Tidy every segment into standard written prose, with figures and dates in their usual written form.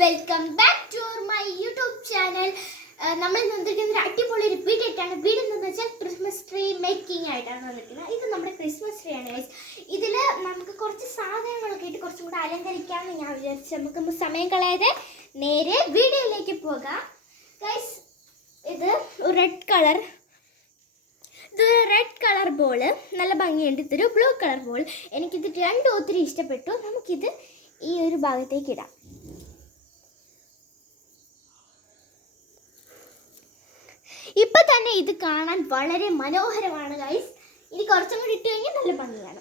Welcome back to my YouTube channel. നമ്മൾ വന്നിരിക്കുന്ന ഒരു അടിപൊളി ഒരു വീഡിയോ ആയിട്ടാണ്. വീഡിയോ എന്താണെന്ന് വെച്ചാൽ ക്രിസ്മസ് ട്രീ മേക്കിംഗ് ആയിട്ടാണ് വന്നിരിക്കുന്നത്. ഇത് നമ്മുടെ ക്രിസ്മസ് ട്രീ ആണ് ഗൈസ്. ഇതിൽ നമുക്ക് കുറച്ച് സാധനങ്ങളൊക്കെ ഇട്ട് കുറച്ചും കൂടെ അലങ്കരിക്കാമെന്ന് ഞാൻ വിചാരിച്ചു. നമുക്ക് സമയം കളയാതെ നേരെ വീഡിയോയിലേക്ക് പോകാം ഗൈസ്. ഇത് റെഡ് കളർ ബോള് നല്ല ഭംഗിയുണ്ട്. ഇതൊരു ബ്ലൂ കളർ ബോൾ. എനിക്കിത് രണ്ടും ഒത്തിരി ഇഷ്ടപ്പെട്ടു. നമുക്കിത് ഈ ഒരു ഭാഗത്തേക്ക് ഇടാം. ഇപ്പൊ തന്നെ ഇത് കാണാൻ വളരെ മനോഹരമാണ് ഗൈസ്. ഇനി കുറച്ചും കൂടി ഇട്ട് കഴിഞ്ഞാൽ നല്ല ഭംഗിയാണ്.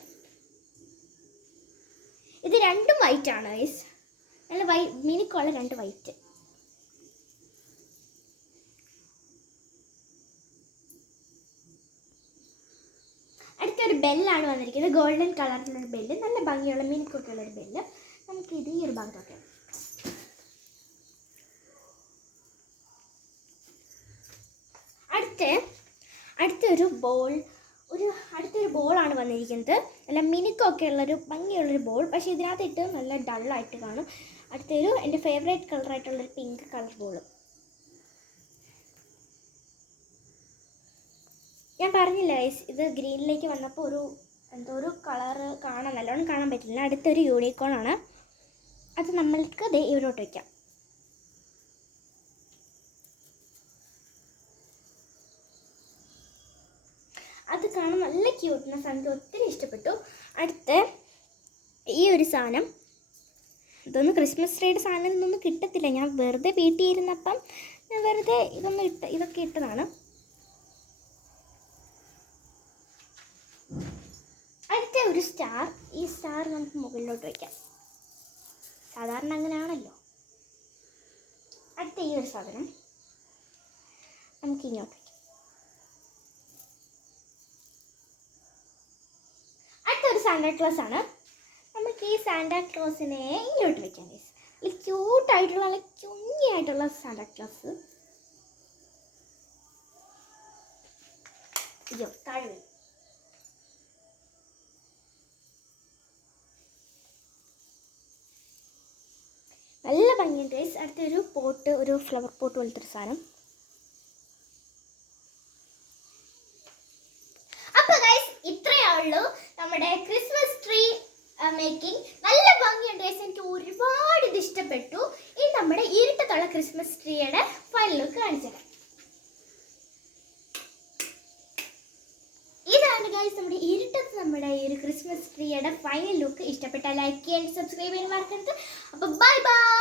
ഇത് രണ്ടും വൈറ്റ് ആണ് ഗൈസ്. നല്ല മിനിക്കുള്ള രണ്ട് വൈറ്റ്. അടുത്തൊരു ബെല്ലാണ് വന്നിരിക്കുന്നത്. ഗോൾഡൻ കളറിലുള്ള ബെല്ല്, നല്ല ഭംഗിയുള്ള മിനിക്കൊക്കെ ഉള്ളൊരു ബെല്ല്. നമുക്കിത് ഈ ഒരു ഭാഗത്തൊക്കെ അടുത്തൊരു ബോളാണ് വന്നിരിക്കുന്നത്. നല്ല മിനുക്കൊക്കെ ഉള്ളൊരു ഭംഗിയുള്ളൊരു ബോൾ. പക്ഷേ ഇതിനകത്തിട്ട് നല്ല ഡള്ളായിട്ട് കാണും. അടുത്തൊരു എൻ്റെ ഫേവറേറ്റ് കളറായിട്ടുള്ളൊരു പിങ്ക് കളർ ബോൾ. ഞാൻ പറഞ്ഞില്ല ഗൈസ്, ഇത് ഗ്രീനിലേക്ക് വന്നപ്പോൾ ഒരു കളറ് നല്ലോണം കാണാൻ പറ്റില്ല. അടുത്തൊരു യൂണിക്കോൺ ആണ്. അത് നമ്മൾക്ക് ഇവിടോട്ട് വയ്ക്കാം. അത് കാണാൻ നല്ല ക്യൂട്ട്നെസ് ആണ്. എനിക്ക് ഒത്തിരി ഇഷ്ടപ്പെട്ടു. അടുത്ത ഈ ഒരു സാധനം, ഇതൊന്നും ക്രിസ്മസ് ട്രീയുടെ സാധനം ഇതൊന്നും കിട്ടത്തില്ല. ഞാൻ വെറുതെ വീട്ടിൽ ഇരുന്നപ്പം ഞാൻ വെറുതെ ഇതൊക്കെ ഇട്ടതാണ്. അടുത്ത ഒരു സ്റ്റാർ. ഈ സ്റ്റാർ നമുക്ക് മുകളിലോട്ട് വയ്ക്കാം. സാധാരണ അങ്ങനെയാണല്ലോ. അടുത്ത ഈ ഒരു സാധനം നമുക്ക് ഇങ്ങോട്ട് വയ്ക്കാം. അടുത്തൊരു സാന്റാക്ലോസ് ആണ്. നമുക്ക് ഈ സാന്റാക്ലോസിനെ ഇങ്ങോട്ട് വയ്ക്കാം. നല്ല ക്യൂട്ടായിട്ടുള്ള നല്ല കുഞ്ഞായിട്ടുള്ള സാന്റാക്ലോസ്. അയ്യോ താഴെ നല്ല ഭംഗിയുണ്ട് ഗൈസ്. അടുത്തൊരു പോട്ട്, ഒരു ഫ്ലവർ പോട്ട് പോലത്തെ ഒരു സാധനം. അപ്പോൾ ഗൈസ് ഇത്രയേ ഉള്ളൂ നമ്മുടെ ക്രിസ്മസ് ട്രീ മേക്കിംഗ്. നല്ല ഭംഗിയുണ്ട് ഗൈസ്. എനിക്ക് ഒരുപാട് ഇത് ഇഷ്ടപ്പെട്ടു. ഇനി നമ്മുടെ ഇരുട്ടത്തുള്ള ക്രിസ്മസ് ട്രീയുടെ ഫൈനൽ ലുക്ക് കാണിച്ചുതരാം. ഇതാണ് ഗൈസ് നമ്മുടെ ഇരുട്ടത്ത് നമ്മുടെ ഈ ഒരു ക്രിസ്മസ് ട്രീയുടെ ഫൈനൽ ലുക്ക്. ഇഷ്ടപ്പെട്ടാൽ ലൈക്ക് ചെയ്യാൻ സബ്സ്ക്രൈബ് ചെയ്യാൻ മറക്കരുത്. അപ്പോൾ ബൈ ബൈ.